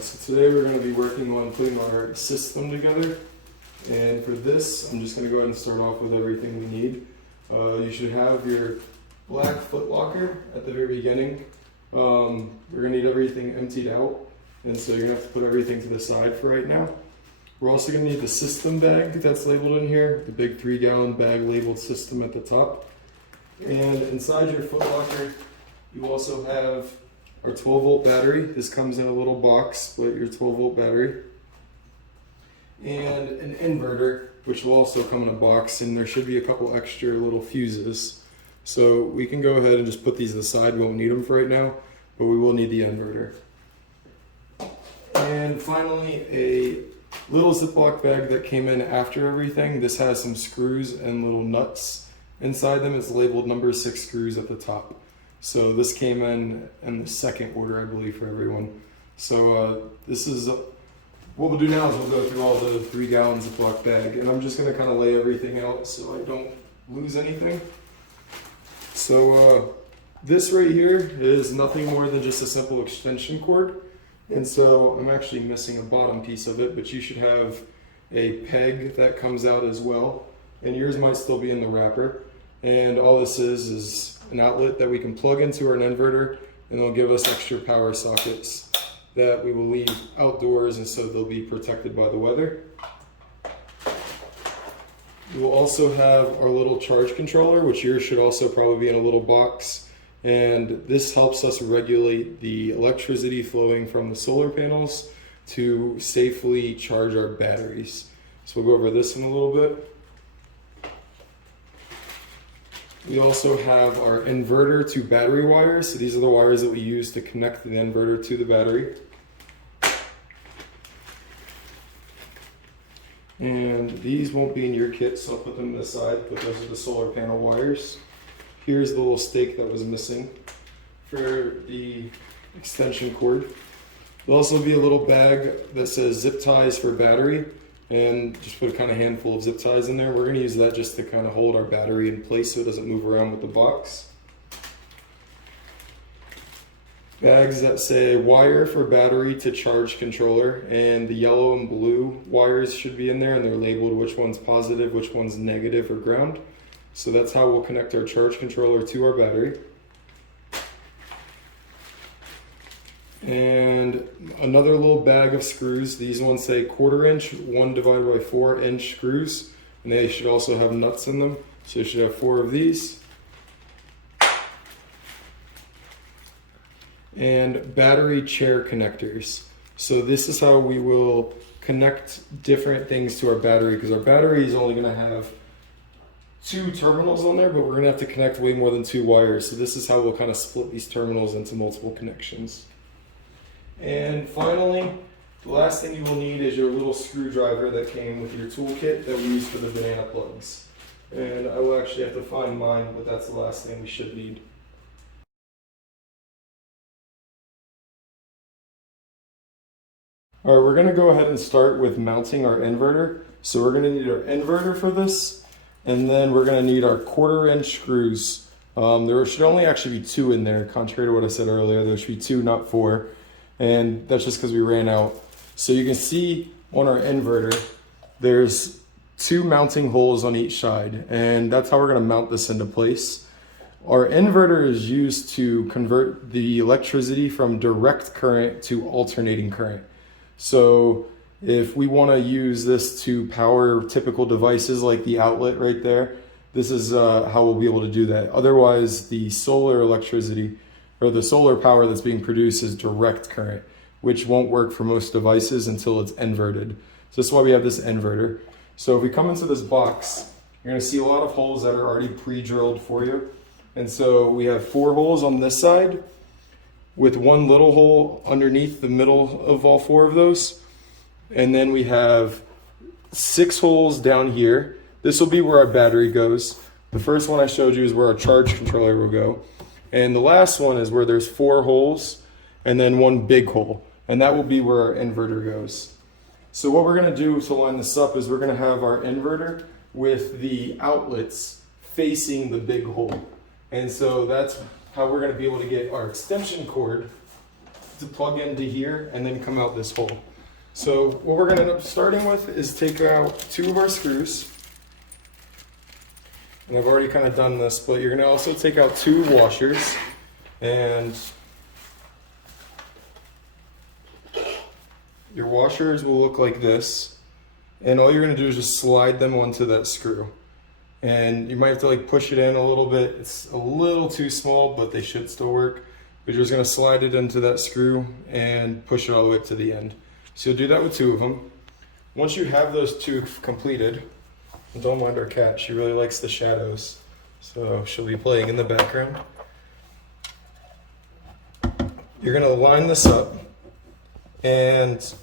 So today we're going to be working on putting our system together, and for this I'm just going to go ahead and start off with everything we need. You should have your black foot locker at the very beginning. We're going to need everything emptied out, and so you're going to have to put everything to the side for right now. We're also going to need the system bag that's labeled in here, the big 3-gallon bag labeled system at the top. And inside your foot locker you also have our 12-volt battery. This comes in a little box, but your 12-volt battery. And an inverter, which will also come in a box, and there should be a couple extra little fuses. So we can go ahead and just put these to the side. We won't need them for right now, but we will need the inverter. And finally, a little Ziploc bag that came in after everything. This has some screws and little nuts inside them. It's labeled number 6 screws at the top. So this came in the second order, I believe, for everyone. So this is what we'll do now is we'll go through all the 3-gallon Ziploc bag, and I'm just going to kind of lay everything out so I don't lose anything. So this right here is nothing more than just a simple extension cord, and so I'm actually missing a bottom piece of it, but you should have a peg that comes out as well, and yours might still be in the wrapper. And all this is an outlet that we can plug into our inverter, and it'll give us extra power sockets that we will leave outdoors, and so they'll be protected by the weather. We will also have our little charge controller, which yours should also probably be in a little box, and this helps us regulate the electricity flowing from the solar panels to safely charge our batteries. So we'll go over this in a little bit. We also have our inverter to battery wires. So these are the wires that we use to connect the inverter to the battery. And these won't be in your kit, so I'll put them to the side, but those are the solar panel wires. Here's the little stake that was missing for the extension cord. There'll also be a little bag that says zip ties for battery, and just put a kind of handful of zip ties in there. We're going to use that just to kind of hold our battery in place so it doesn't move around with the box. Bags that say wire for battery to charge controller, and the yellow and blue wires should be in there, and they're labeled which one's positive, which one's negative or ground. So that's how we'll connect our charge controller to our battery. And another little bag of screws. These ones say 1/4 inch, 1 divided by 4 inch screws, and they should also have nuts in them. So you should have 4 of these. And battery chair connectors. So this is how we will connect different things to our battery, because our battery is only going to have 2 terminals on there, but we're going to have to connect way more than 2 wires. So this is how we'll kind of split these terminals into multiple connections. And finally, the last thing you will need is your little screwdriver that came with your toolkit that we use for the banana plugs. And I will actually have to find mine, but that's the last thing we should need. All right, we're going to go ahead and start with mounting our inverter. So we're going to need our inverter for this, and then we're going to need our 1/4 inch screws. There should only actually be 2 in there, contrary to what I said earlier. There should be 2, not 4. And that's just because we ran out. So you can see on our inverter, there's 2 mounting holes on each side, and that's how we're going to mount this into place. Our inverter is used to convert the electricity from direct current to alternating current. So if we want to use this to power typical devices like the outlet right there, this is how we'll be able to do that. Otherwise, the solar electricity or the solar power that's being produced is direct current, which won't work for most devices until it's inverted. So that's why we have this inverter. So if we come into this box, you're going to see a lot of holes that are already pre-drilled for you. And so we have 4 holes on this side with 1 little hole underneath the middle of all 4 of those. And then we have 6 holes down here. This will be where our battery goes. The first one I showed you is where our charge controller will go. And the last one is where there's 4 holes and then 1 big hole. And that will be where our inverter goes. So what we're going to do to line this up is we're going to have our inverter with the outlets facing the big hole. And so that's how we're going to be able to get our extension cord to plug into here and then come out this hole. So what we're going to end up starting with is take out 2 of our screws. And I've already kind of done this, but you're going to also take out 2 washers. And your washers will look like this. And all you're going to do is just slide them onto that screw. And you might have to like push it in a little bit. It's a little too small, but they should still work. But you're just going to slide it into that screw and push it all the way up to the end. So you'll do that with 2 of them. Once you have those 2 completed, and don't mind our cat, she really likes the shadows. So she'll be playing in the background. You're going to line this up and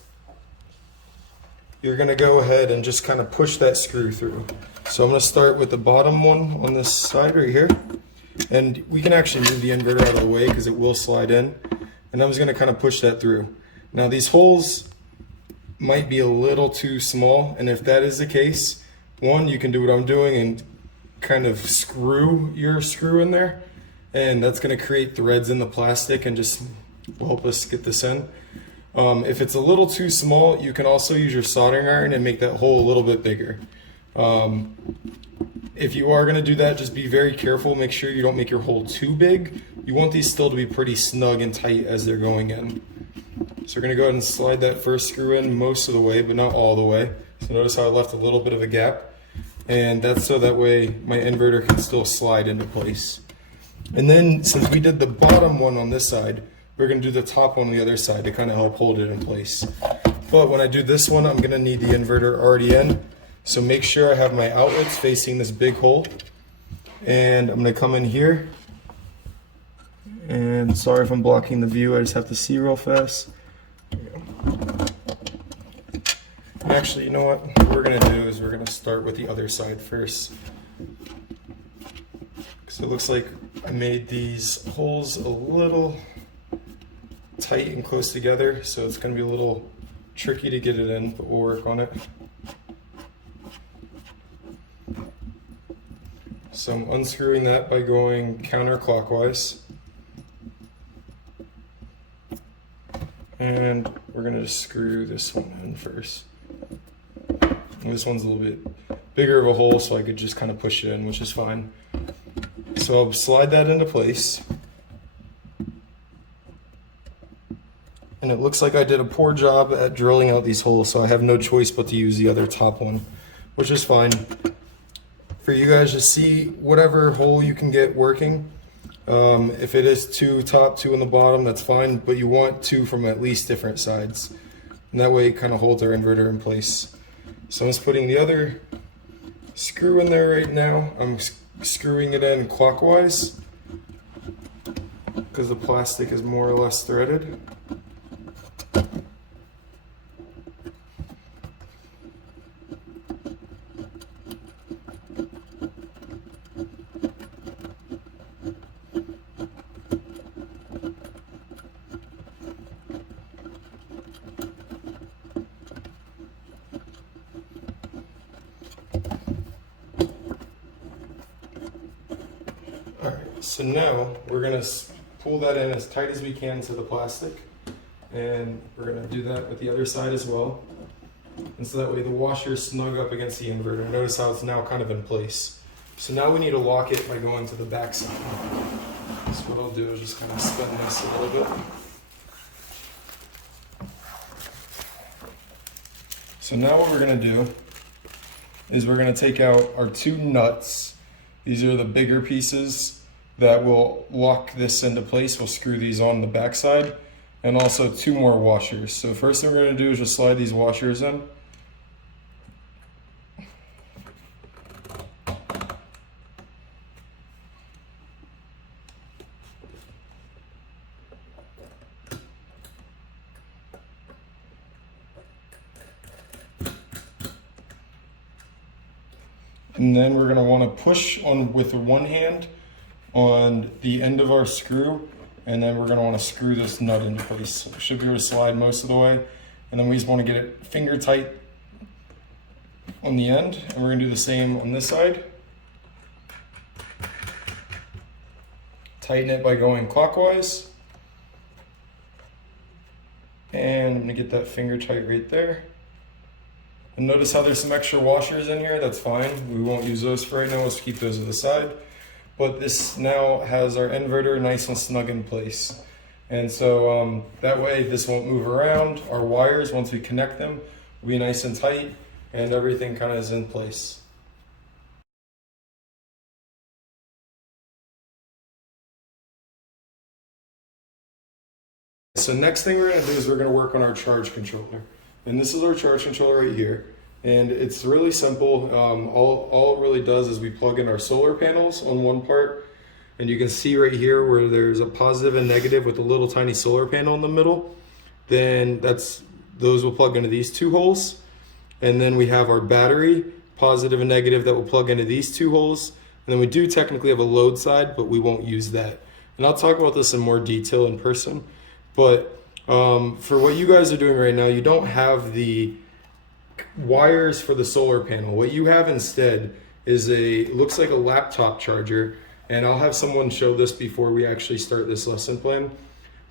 you're going to go ahead and just kind of push that screw through. So I'm going to start with the bottom one on this side right here. And we can actually move the inverter out of the way because it will slide in. And I'm just going to kind of push that through. Now these holes might be a little too small. And if that is the case, one, you can do what I'm doing and kind of screw your screw in there. And that's going to create threads in the plastic and just help us get this in. If it's a little too small, you can also use your soldering iron and make that hole a little bit bigger. If you are going to do that, just be very careful. Make sure you don't make your hole too big. You want these still to be pretty snug and tight as they're going in. So we're going to go ahead and slide that first screw in most of the way, but not all the way. So notice how I left a little bit of a gap. And that's so that way my inverter can still slide into place. And then since we did the bottom one on this side, we're going to do the top one on the other side to kind of help hold it in place. But when I do this one, I'm going to need the inverter already in. So make sure I have my outlets facing this big hole. And I'm going to come in here. And sorry if I'm blocking the view, I just have to see real fast. Actually, you know what we're going to do is we're going to start with the other side first. Because it looks like I made these holes a little tight and close together, so it's going to be a little tricky to get it in, but we'll work on it. So I'm unscrewing that by going counterclockwise. And we're going to just screw this one in first. And this one's a little bit bigger of a hole, so I could just kind of push it in, which is fine. So I'll slide that into place. And it looks like I did a poor job at drilling out these holes, so I have no choice but to use the other top one, which is fine. For you guys to see whatever hole you can get working. If it is 2 top, 2 on the bottom, that's fine, but you want 2 from at least different sides. And that way it kind of holds our inverter in place. So I'm just putting the other screw in there right now. I'm screwing it in clockwise because the plastic is more or less threaded. So now we're going to pull that in as tight as we can to the plastic, and we're going to do that with the other side as well. And so that way the washers snug up against the inverter. Notice how it's now kind of in place. So now we need to lock it by going to the back side. So what I'll do is just kind of spin this a little bit. So now what we're going to do is we're going to take out our 2 nuts. These are the bigger pieces that will lock this into place. We'll screw these on the back side, and also 2 more washers. So the first thing we're going to do is just slide these washers in. And then we're going to want to push on with one hand on the end of our screw, and then we're going to want to screw this nut into place. So it should be able to slide most of the way, and then we just want to get it finger tight on the end, and we're going to do the same on this side. Tighten it by going clockwise. And I'm gonna get that finger tight right there. And notice how there's some extra washers in here. That's fine. We won't use those for right now. Let's keep those to the side. But this now has our inverter nice and snug in place. And so that way this won't move around. Our wires, once we connect them, will be nice and tight and everything kind of is in place. So next thing we're gonna do is we're gonna work on our charge controller. And this is our charge controller right here. And it's really simple. All it really does is we plug in our solar panels on one part. And you can see right here where there's a positive and negative with a little tiny solar panel in the middle. Then those will plug into these two holes. And then we have our battery, positive and negative, that will plug into these two holes. And then we do technically have a load side, but we won't use that. And I'll talk about this in more detail in person. But for what you guys are doing right now, you don't have the wires for the solar panel. What you have instead is looks like a laptop charger. And I'll have someone show this before we actually start this lesson plan.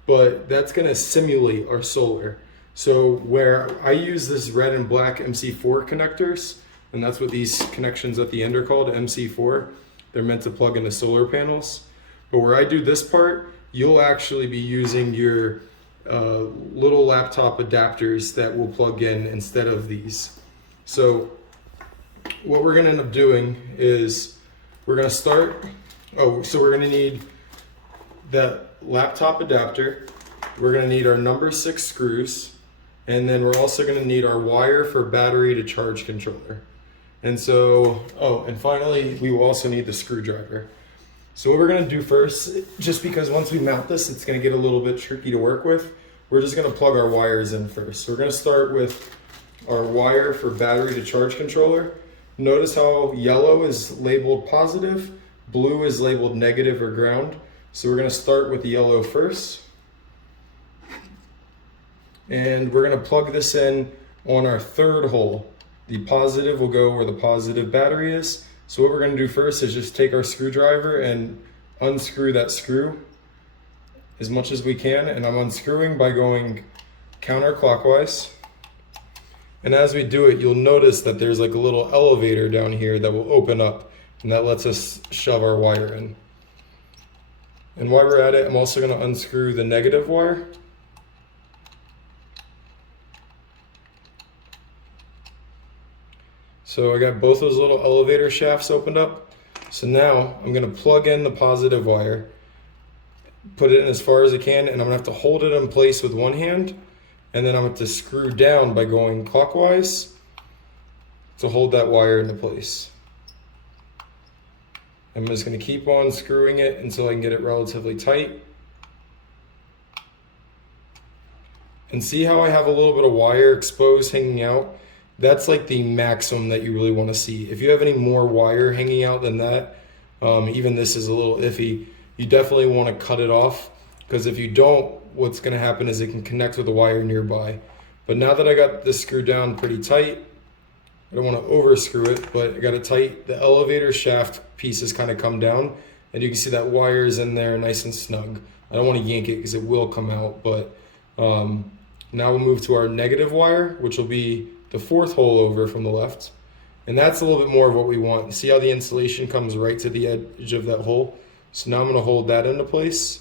But that's gonna simulate our solar. So where I use this red and black MC4 connectors, and that's what these connections at the end are called, MC4. They're meant to plug into solar panels. But where I do this part, you'll actually be using your little laptop adapters that will plug in instead of these. So what we're gonna end up doing is we're gonna start, so we're gonna need that laptop adapter. We're gonna need our number 6 screws. And then we're also gonna need our wire for battery to charge controller. And so, and finally, we will also need the screwdriver. So what we're gonna do first, just because once we mount this, it's gonna get a little bit tricky to work with, we're just gonna plug our wires in first. So we're gonna start with our wire for battery to charge controller. Notice how yellow is labeled positive, blue is labeled negative or ground. So we're gonna start with the yellow first. And we're gonna plug this in on our 3rd hole. The positive will go where the positive battery is. So what we're gonna do first is just take our screwdriver and unscrew that screw as much as we can. And I'm unscrewing by going counterclockwise. And as we do it, you'll notice that there's like a little elevator down here that will open up, and that lets us shove our wire in. And while we're at it, I'm also gonna unscrew the negative wire. So I got both those little elevator shafts opened up. So now I'm gonna plug in the positive wire, put it in as far as I can, and I'm gonna have to hold it in place with one hand, and then I'm gonna have to screw down by going clockwise to hold that wire into place. I'm just gonna keep on screwing it until I can get it relatively tight. And see how I have a little bit of wire exposed hanging out? That's like the maximum that you really want to see. If you have any more wire hanging out than that, even this is a little iffy, you definitely want to cut it off, because if you don't, what's going to happen is it can connect with a wire nearby. But now that I got this screwed down pretty tight, I don't want to over screw it, but I got it tight. The elevator shaft pieces kind of come down, and you can see that wire is in there nice and snug. I don't want to yank it because it will come out, but now we'll move to our negative wire, which will be the 4th hole over from the left. And that's a little bit more of what we want. See how the insulation comes right to the edge of that hole? So now I'm gonna hold that into place.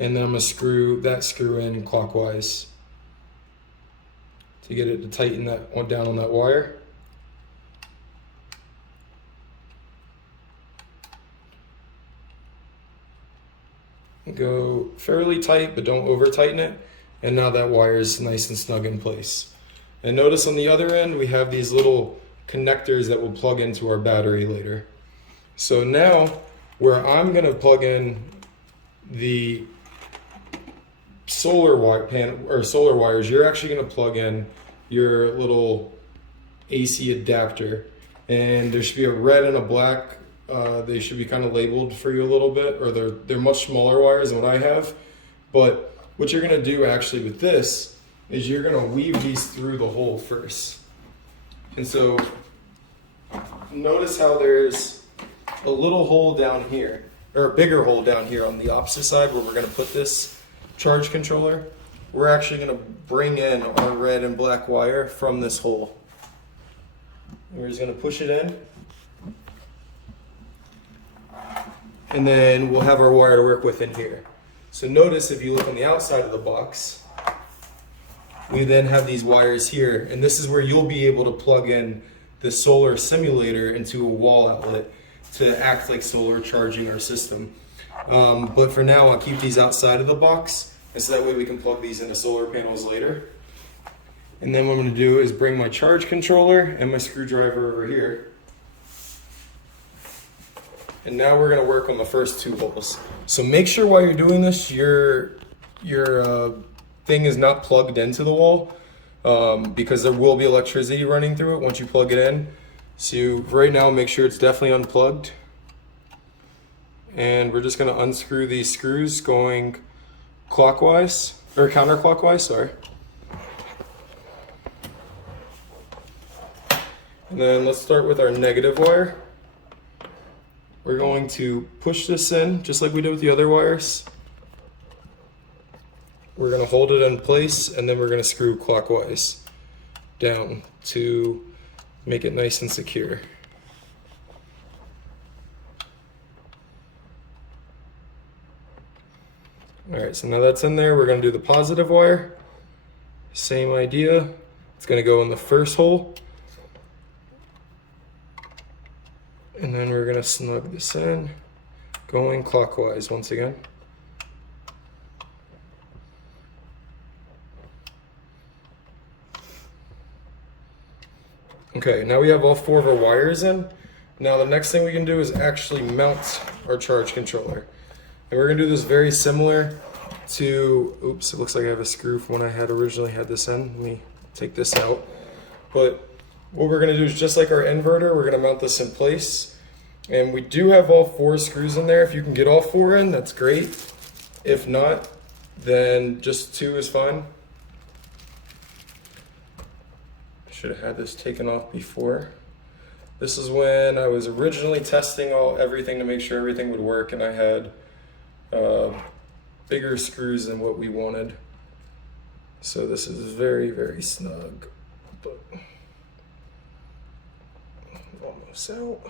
And then I'm gonna screw that screw in clockwise to get it to tighten that one down on that wire. Go fairly tight, but don't over tighten it. And now that wire is nice and snug in place. And notice on the other end, we have these little connectors that will plug into our battery later. So now, where I'm gonna plug in the solar wires, you're actually gonna plug in your little AC adapter. And there should be a red and a black. They should be kind of labeled for you a little bit, or they're much smaller wires than what I have. But what you're gonna do actually with this is you're gonna weave these through the hole first. And so notice how there's a little hole down here, or a bigger hole down here on the opposite side where we're gonna put this charge controller. we're actually going to bring in our red and black wire from this hole. We're just going to push it in. And then we'll have our wire to work with in here. So notice if you look on the outside of the box, we then have these wires here, and this is where you'll be able to plug in the solar simulator into a wall outlet to act like solar charging our system. But for now, I'll keep these outside of the box, and so that way we can plug these into solar panels later. And then what I'm going to do is bring my charge controller and my screwdriver over here. And now we're going to work on the first two holes. So make sure while you're doing this, your thing is not plugged into the wall, because there will be electricity running through it once you plug it in. So right now, make sure it's definitely unplugged. And we're just going to unscrew these screws going clockwise, or counterclockwise, sorry. And then let's start with our negative wire. We're going to push this in just like we did with the other wires. We're going to hold it in place, and then we're going to screw clockwise down to make it nice and secure. Alright, so now that's in there, we're going to do the positive wire. Same idea. It's going to go in the first hole. And then we're going to snug this in, going clockwise once again. Okay, now we have all four of our wires in. Now the next thing we can do is actually mount our charge controller. And we're going to do this very similar to, oops, it looks like I have a screw from when I had originally had this in. Let me take this out. But what we're going to do is just like our inverter, we're going to mount this in place. And we do have all four screws in there. If you can get all four in, that's great. If not, then just two is fine. I should have had this taken off before. This is when I was originally testing everything to make sure everything would work, and I had bigger screws than what we wanted. So this is very, very snug, but almost out.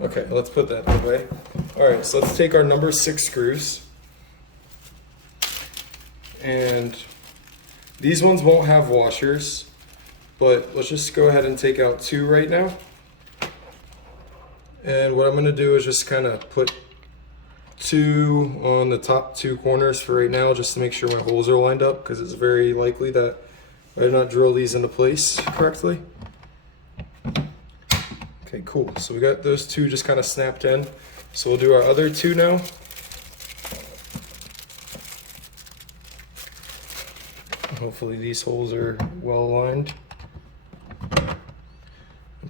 Okay, let's put that away. All right, so let's take our number 6 screws. And these ones won't have washers, but let's just go ahead and take out 2 right now. And what I'm going to do is just kind of put 2 on the top 2 corners for right now, just to make sure my holes are lined up, because it's very likely that I did not drill these into place correctly. Okay, cool. So we got those 2 just kind of snapped in. So we'll do our other 2 now. Hopefully these holes are well aligned.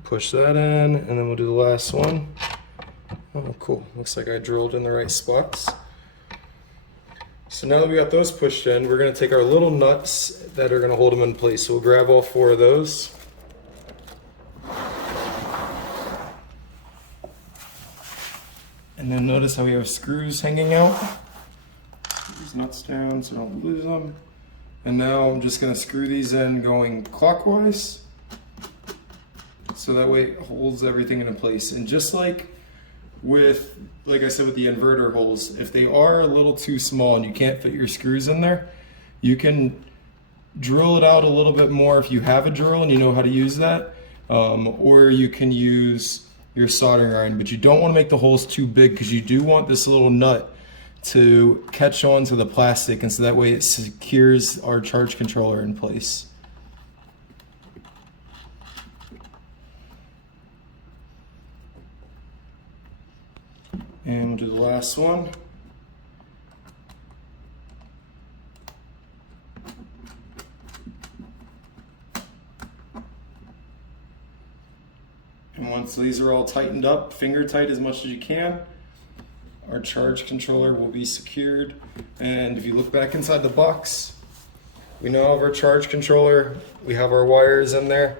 Push that in, and then we'll do the last one. Oh, cool. Looks like I drilled in the right spots. So now that we got those pushed in, we're going to take our little nuts that are going to hold them in place. So we'll grab all 4 of those. And then notice how we have screws hanging out. Put these nuts down so I don't lose them. And now I'm just going to screw these in going clockwise. So that way it holds everything into place. And just like I said with the inverter holes, if they are a little too small and you can't fit your screws in there, you can drill it out a little bit more if you have a drill and you know how to use that. Or you can use your soldering iron, but you don't want to make the holes too big, because you do want this little nut to catch on to the plastic, and so that way it secures our charge controller in place. And we'll do the last one. And once these are all tightened up, finger tight as much as you can, our charge controller will be secured. And if you look back inside the box, we now have our charge controller, we have our wires in there,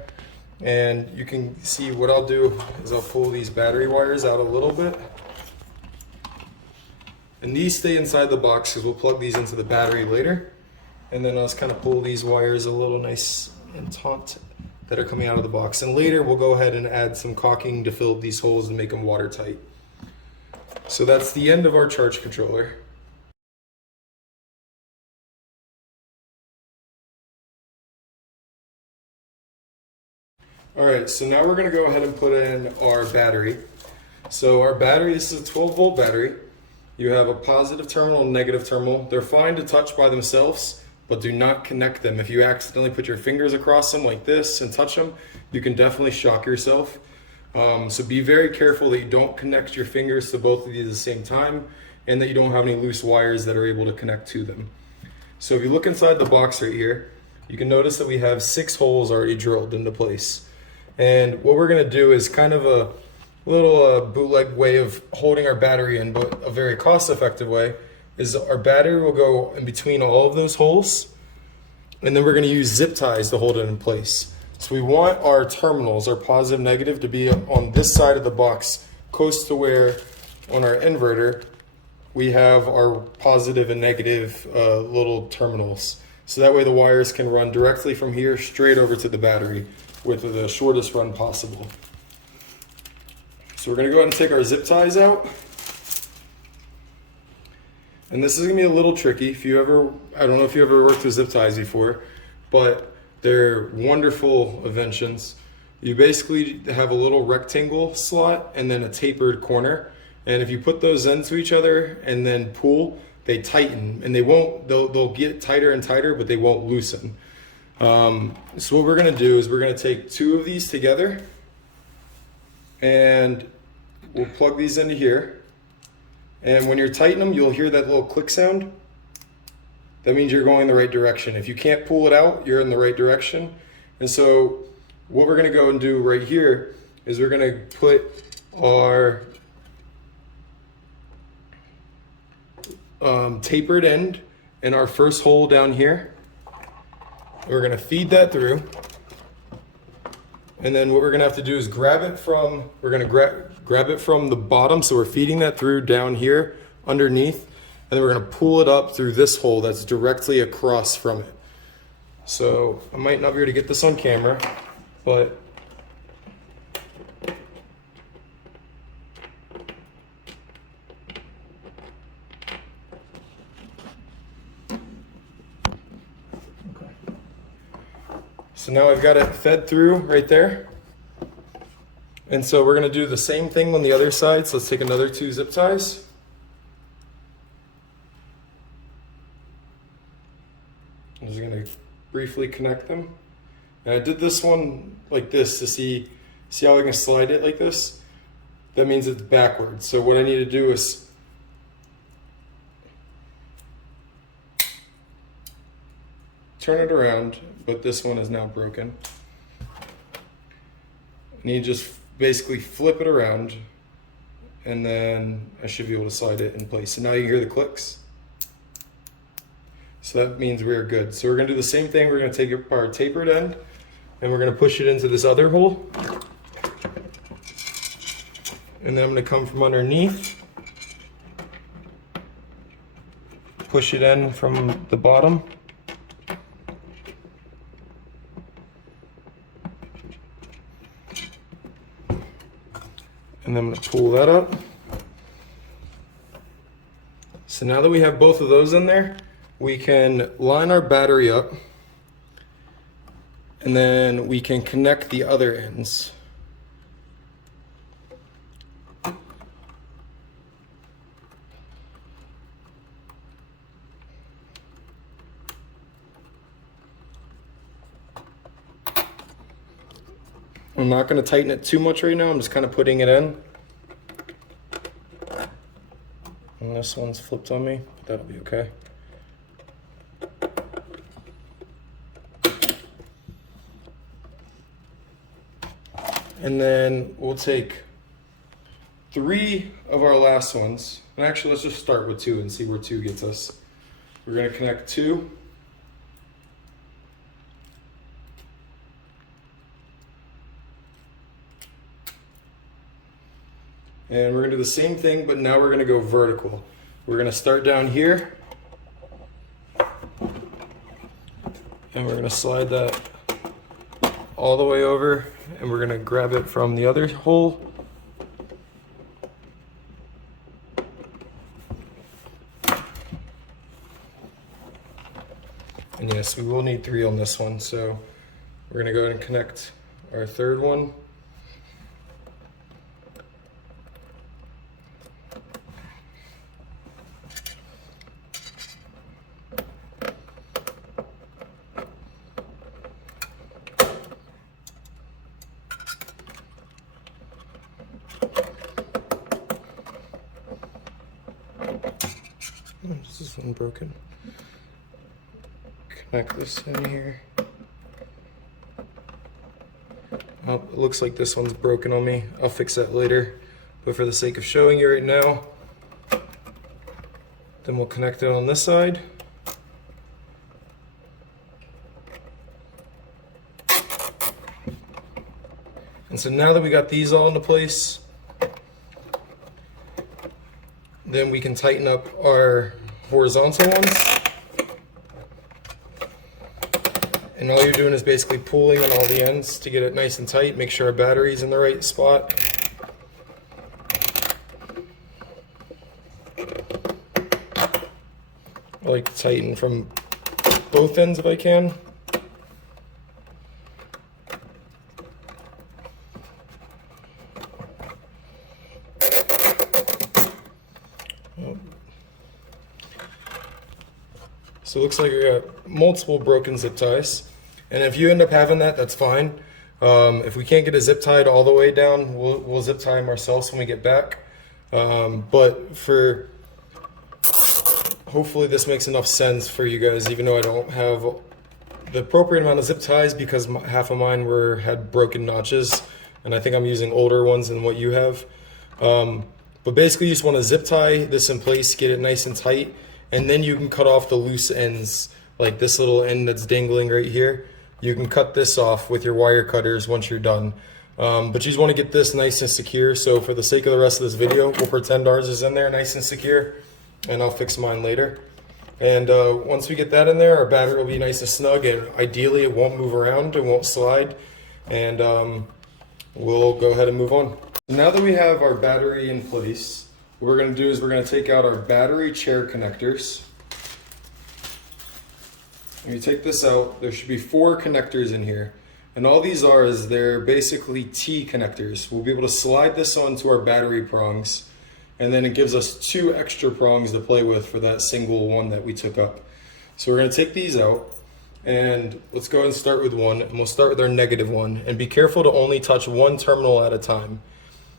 And you can see what I'll do is I'll pull these battery wires out a little bit. And these stay inside the box because we'll plug these into the battery later. And then I'll just kind of pull these wires a little nice and taut that are coming out of the box. And later we'll go ahead and add some caulking to fill these holes and make them watertight. So that's the end of our charge controller. All right, so now we're gonna go ahead and put in our battery. So our battery, this is a 12-volt battery. You have a positive terminal and negative terminal. They're fine to touch by themselves, but do not connect them. If you accidentally put your fingers across them like this and touch them, you can definitely shock yourself. So be very careful that you don't connect your fingers to both of these at the same time and that you don't have any loose wires that are able to connect to them. So if you look inside the box right here, you can notice that we have 6 holes already drilled into place. And what we're gonna do is kind of a little bootleg way of holding our battery in, but a very cost-effective way, is our battery will go in between all of those holes, and then we're gonna use zip ties to hold it in place. So we want our terminals, our positive, negative, to be on this side of the box, close to where on our inverter, we have our positive and negative little terminals. So that way the wires can run directly from here straight over to the battery with the shortest run possible. So we're gonna go ahead and take our zip ties out. And this is gonna be a little tricky. I don't know if you ever worked with zip ties before, but they're wonderful inventions. You basically have a little rectangle slot and then a tapered corner. And if you put those into each other and then pull, they tighten, and they'll get tighter and tighter, but they won't loosen. So what we're gonna do is we're gonna take 2 of these together and we'll plug these into here. And when you're tightening them, you'll hear that little click sound. That means you're going in the right direction. If you can't pull it out, you're in the right direction. And so what we're gonna go and do right here is we're gonna put our tapered end in our first hole down here. We're gonna feed that through. And then what we're gonna have to do is grab it from the bottom, so we're feeding that through down here underneath, and then we're gonna pull it up through this hole that's directly across from it. So I might not be able to get this on camera, but so now I've got it fed through right there. And so we're gonna do the same thing on the other side. So let's take another 2 zip ties. I'm just gonna briefly connect them. And I did this one like this to see how I can slide it like this. That means it's backwards. So what I need to do is turn it around, but this one is now broken. And you just basically flip it around, and then I should be able to slide it in place. And now you hear the clicks. So that means we're good. So we're gonna do the same thing. We're gonna take our tapered end and we're gonna push it into this other hole. And then I'm gonna come from underneath, push it in from the bottom. And then I'm gonna pull that up. So now that we have both of those in there, we can line our battery up, and then we can connect the other ends. I'm not going to tighten it too much right now. I'm just kind of putting it in. And this one's flipped on me, but that'll be okay. And then we'll take 3 of our last ones. And actually, let's just start with 2 and see where 2 gets us. We're going to connect 2. And we're gonna do the same thing, but now we're gonna go vertical. We're gonna start down here, and we're gonna slide that all the way over, and we're gonna grab it from the other hole. And yes, we will need 3 on this one, so we're gonna go ahead and connect our third one. Is this one broken? Connect this in here. Oh, it looks like this one's broken on me. I'll fix that later. But for the sake of showing you right now, then we'll connect it on this side. And so now that we got these all into place, then we can tighten up our horizontal ones. And all you're doing is basically pulling on all the ends to get it nice and tight. Make sure our battery's in the right spot. I like to tighten from both ends if I can. So it looks like we got multiple broken zip ties. And if you end up having that, that's fine. If we can't get a zip tied all the way down, we'll zip tie them ourselves when we get back. But for hopefully this makes enough sense for you guys, even though I don't have the appropriate amount of zip ties because half of mine had broken notches, and I think I'm using older ones than what you have. But basically you just want to zip tie this in place, get it nice and tight, and then you can cut off the loose ends, like this little end that's dangling right here. You can cut this off with your wire cutters once you're done. But you just want to get this nice and secure. So for the sake of the rest of this video, we'll pretend ours is in there nice and secure, and I'll fix mine later. And once we get that in there, our battery will be nice and snug, and ideally it won't move around, it won't slide, and we'll go ahead and move on. Now that we have our battery in place, what we're going to do is we're going to take out our battery chair connectors. When you take this out, there should be 4 connectors in here. And all these they're basically T connectors. We'll be able to slide this onto our battery prongs, and then it gives us 2 extra prongs to play with for that single one that we took up. So we're going to take these out, and let's go ahead and start with one, and we'll start with our negative one. And be careful to only touch one terminal at a time.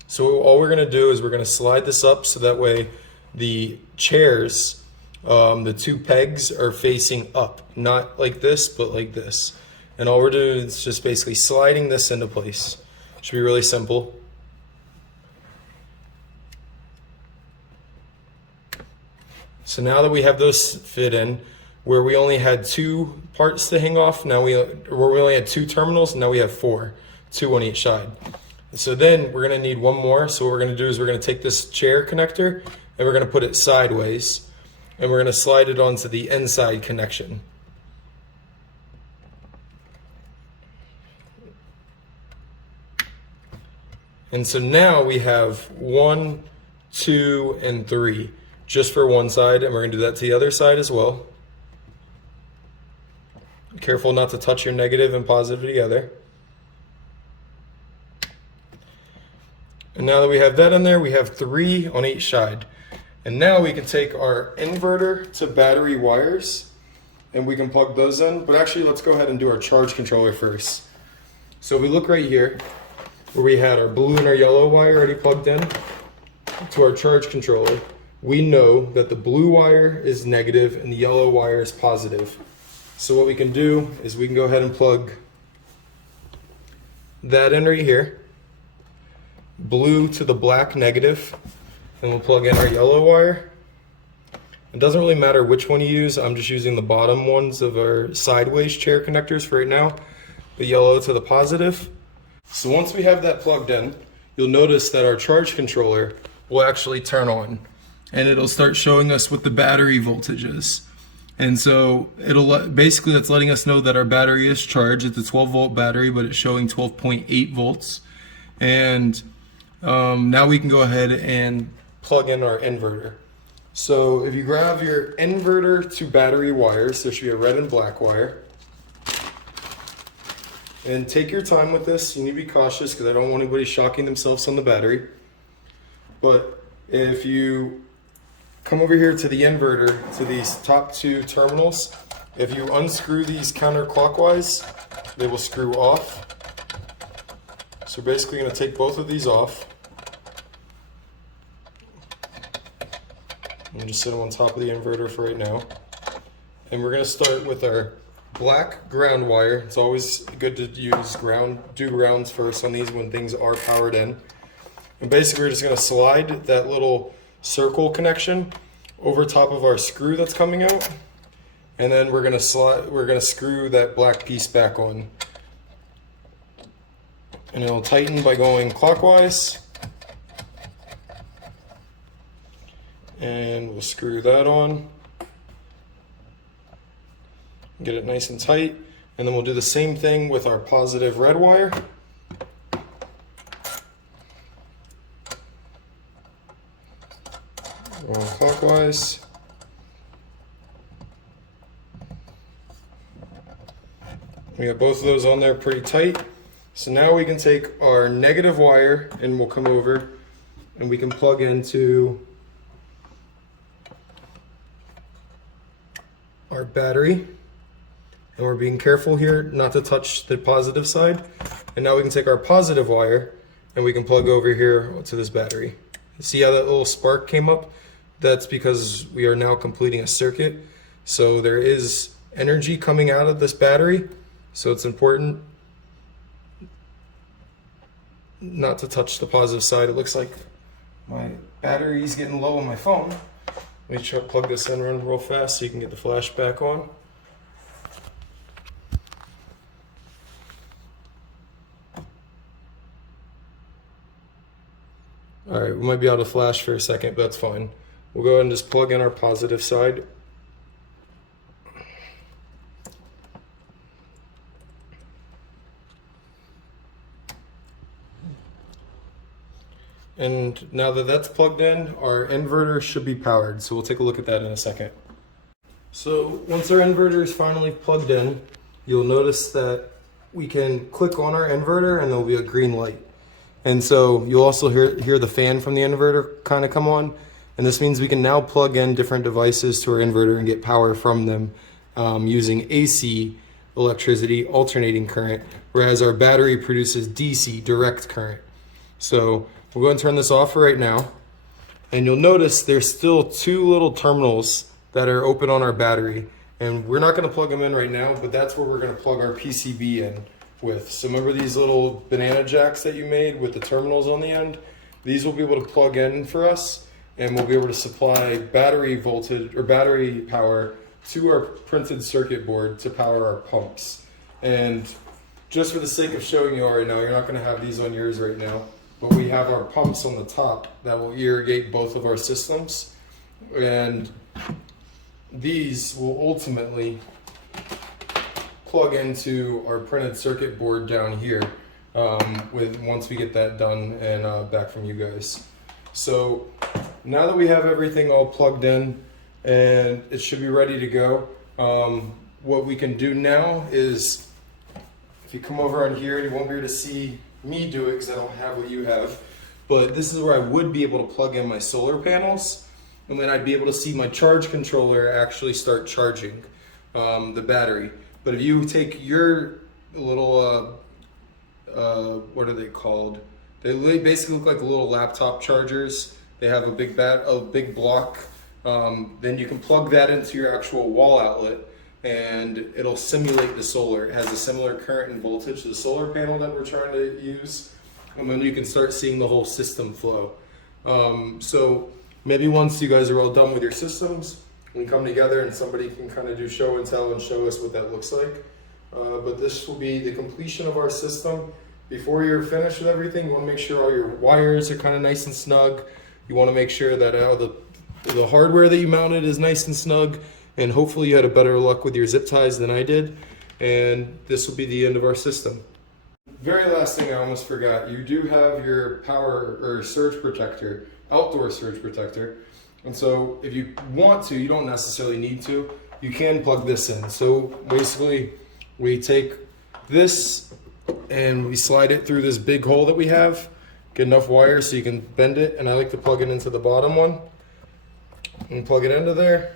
So all we're going to do is we're going to slide this up so that way the chairs, the 2 pegs are facing up, not like this, but like this. And all we're doing is just basically sliding this into place. Should be really simple. So now that we have those fit in, where we only had 2 parts to hang off, where we only had 2 terminals, now we have 4, 2 on each side. So then we're going to need one more. So what we're going to do is we're going to take this chair connector and we're going to put it sideways, and we're going to slide it onto the inside connection. And so now we have 1, 2, and 3 just for one side, and we're going to do that to the other side as well. Careful not to touch your negative and positive together. And now that we have that in there, we have 3 on each side. And now we can take our inverter to battery wires and we can plug those in. But actually, let's go ahead and do our charge controller first. So if we look right here, where we had our blue and our yellow wire already plugged in to our charge controller, we know that the blue wire is negative and the yellow wire is positive. So what we can do is we can go ahead and plug that in right here, blue to the black negative, and we'll plug in our yellow wire. It doesn't really matter which one you use. I'm just using the bottom ones of our sideways chair connectors for right now, the yellow to the positive. So once we have that plugged in, you'll notice that our charge controller will actually turn on, and it'll start showing us what the battery voltage is. And so basically that's letting us know that our battery is charged. It's a 12-volt battery, but it's showing 12.8 volts. And now we can go ahead and plug in our inverter. So if you grab your inverter to battery wires, there should be a red and black wire. And take your time with this. You need to be cautious because I don't want anybody shocking themselves on the battery. But if you come over here to the inverter, to these top two terminals, if you unscrew these counterclockwise, they will screw off. So basically going to take both of these off. I'm just sitting on top of the inverter for right now. And we're going to start with our black ground wire. It's always good to use grounds first on these when things are powered in. And basically we're just going to slide that little circle connection over top of our screw that's coming out. And then we're going to screw that black piece back on. And it'll tighten by going clockwise. And we'll screw that on. Get it nice and tight, and then we'll do the same thing with our positive red wire. Going clockwise. We got both of those on there pretty tight. So now we can take our negative wire and we'll come over and we can plug into our battery. And we're being careful here not to touch the positive side. And now we can take our positive wire and we can plug over here to this battery. See how that little spark came up? That's because we are now completing a circuit. So there is energy coming out of this battery. So it's important not to touch the positive side. It looks like my battery's getting low on my phone. Let me try to plug this in real fast so you can get the flash back on. All right, we might be out of flash for a second, but that's fine. We'll go ahead and just plug in our positive side. And now that that's plugged in, our inverter should be powered. So we'll take a look at that in a second. So once our inverter is finally plugged in, you'll notice that we can click on our inverter and there'll be a green light. And so you'll also hear the fan from the inverter kind of come on. And this means we can now plug in different devices to our inverter and get power from them using AC electricity, alternating current, whereas our battery produces DC, direct current. So we'll go and turn this off for right now. And you'll notice there's still two little terminals that are open on our battery. And we're not going to plug them in right now, but that's where we're going to plug our PCB in with. So remember these little banana jacks that you made with the terminals on the end? These will be able to plug in for us, and we'll be able to supply battery voltage or battery power to our printed circuit board to power our pumps. And just for the sake of showing you all right now, you're not going to have these on yours right now, but we have our pumps on the top that will irrigate both of our systems. And these will ultimately plug into our printed circuit board down here once we get that done and back from you guys. So now that we have everything all plugged in and it should be ready to go, what we can do now is, if you come over on here, you won't be able to see me do it because I don't have what you have, but this is where I would be able to plug in my solar panels, and then I'd be able to see my charge controller actually start charging the battery. But if you take your little, what are they called? They basically look like little laptop chargers. They have a big block. Then you can plug that into your actual wall outlet and it'll simulate the solar. It has a similar current and voltage to the solar panel that we're trying to use. And then you can start seeing the whole system flow. So maybe once you guys are all done with your systems, we can come together and somebody can kind of do show and tell and show us what that looks like. But this will be the completion of our system. before you're finished with everything, you want to make sure all your wires are kind of nice and snug. You want to make sure that the hardware that you mounted is nice and snug, and hopefully you had a better luck with your zip ties than I did. And this will be the end of our system. Very last thing I almost forgot, you do have your power or surge protector, outdoor surge protector. And so if you want to, you don't necessarily need to, you can plug this in. So basically we take this and we slide it through this big hole that we have, get enough wire so you can bend it, and I like to plug it into the bottom one and plug it into there.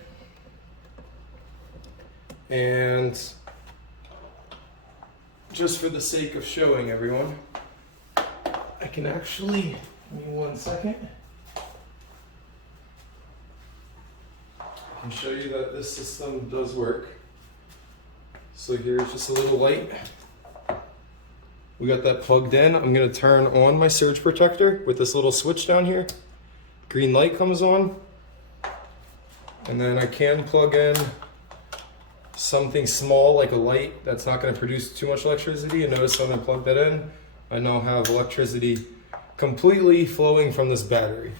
And just for the sake of showing everyone, I can actually, give me 1 second. I can show you that this system does work. So here's just a little light. We got that plugged in. I'm gonna turn on my surge protector with this little switch down here. Green light comes on. And then I can plug in something small like a light that's not gonna produce too much electricity. And notice when I plug that in, I now have electricity completely flowing from this battery.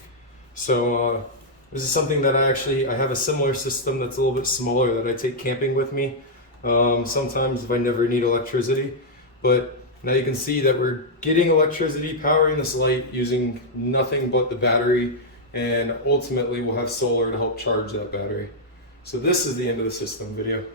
So this is something that I have a similar system that's a little bit smaller that I take camping with me. Sometimes if I never need electricity. But now you can see that we're getting electricity powering this light using nothing but the battery, and ultimately we'll have solar to help charge that battery. So this is the end of the system video.